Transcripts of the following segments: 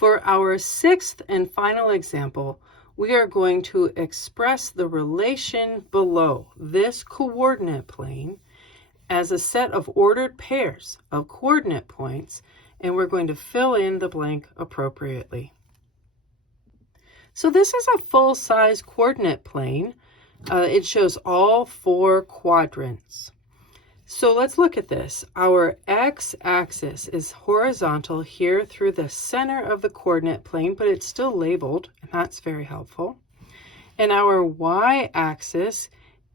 For our sixth and final example, we are going to express the relation below this coordinate plane as a set of ordered pairs of coordinate points, and we're going to fill in the blank appropriately. So this is a full-size coordinate plane. It shows all 4 quadrants. So let's look at this. Our x-axis is horizontal here through the center of the coordinate plane, but it's still labeled, and that's very helpful. And our y-axis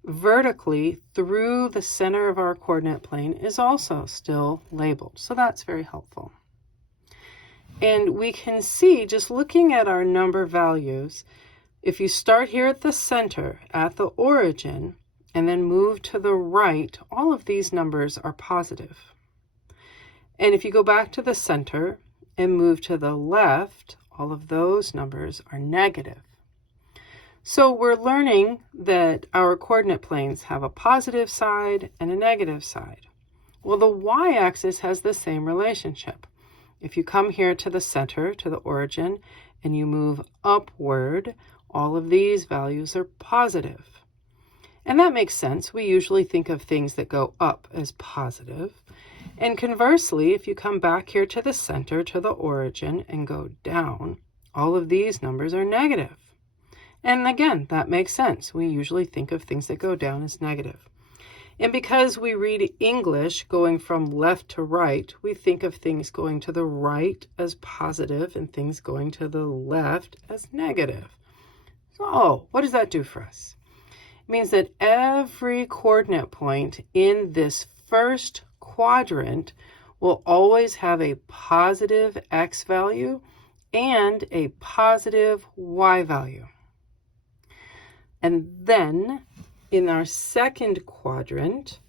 vertically through the center of our coordinate plane is also still labeled, so that's very helpful. And we can see, just looking at our number values, if you start here at the center, at the origin, and then move to the right, all of these numbers are positive. And if you go back to the center and move to the left, all of those numbers are negative. So we're learning that our coordinate planes have a positive side and a negative side. Well, the y-axis has the same relationship. If you come here to the center, to the origin, and you move upward, all of these values are positive. And that makes sense. We usually think of things that go up as positive. And conversely, if you come back here to the center, to the origin, and go down, all of these numbers are negative. And again, that makes sense. We usually think of things that go down as negative. And because we read English going from left to right, we think of things going to the right as positive and things going to the left as negative. So, what does that do for us? It means that every coordinate point in this first quadrant will always have a positive x value and a positive y value. And then in our second quadrant,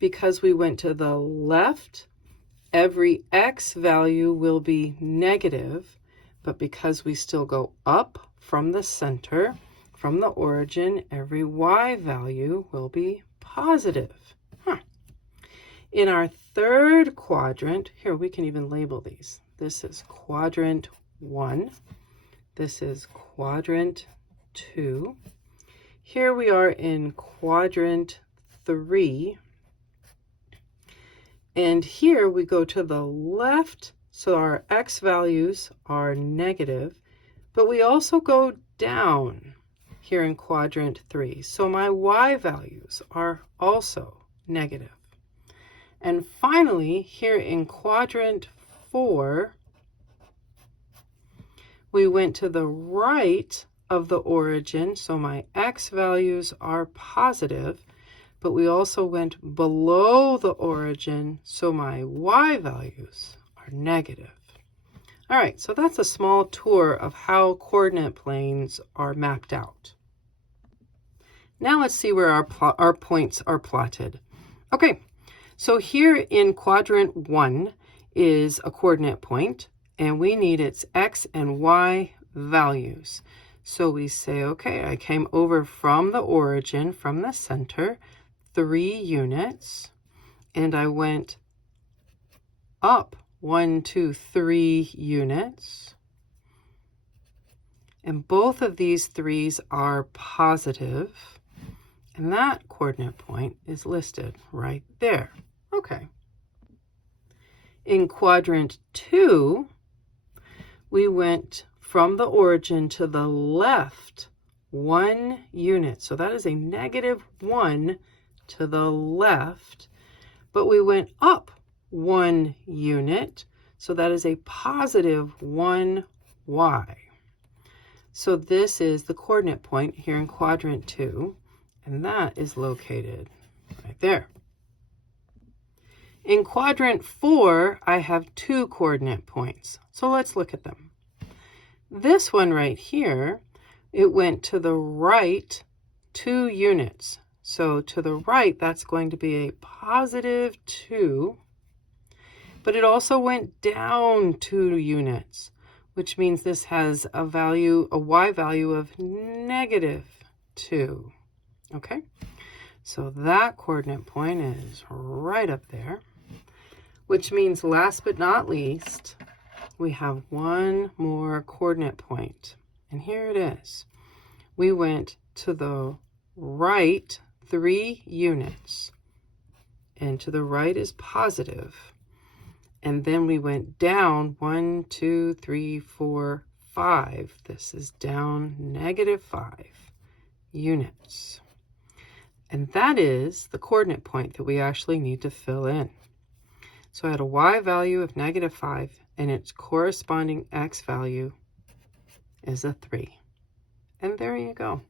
because we went to the left, every x value will be negative, but because we still go up from the center, from the origin, every y value will be positive. In our third quadrant, here we can even label these. This is quadrant 1. This is quadrant 2. Here we are in quadrant 3. And here we go to the left, so our x values are negative, but we also go down here in quadrant 3. So my y values are also negative. And finally, here in quadrant 4, we went to the right of the origin, so my x values are positive, but we also went below the origin, so my y values are negative. All right, so that's a small tour of how coordinate planes are mapped out. Now let's see where our points are plotted. Okay, so here in quadrant 1 is a coordinate point, and we need its x and y values. So we say, okay, I came over from the origin, from the center, 3 units, and I went up 1, 2, 3 units. And both of these 3's are positive. And that coordinate point is listed right there. Okay. In quadrant 2, we went from the origin to the left 1 unit. So that is a -1 to the left. But we went up 1 unit. So that is a +1y. So this is the coordinate point here in quadrant 2. And that is located right there. In quadrant 4, I have 2 coordinate points. So let's look at them. This one right here, it went to the right 2 units. So to the right, that's going to be a +2. But it also went down 2 units, which means this has a value, a y value of -2. Okay, so that coordinate point is right up there, which means last but not least, we have one more coordinate point, and here it is. We went to the right 3 units, and to the right is positive, and then we went down 1, 2, 3, 4, 5. This is down -5 units. And that is the coordinate point that we actually need to fill in. So I had a y value of -5, and its corresponding x value is a 3. And there you go.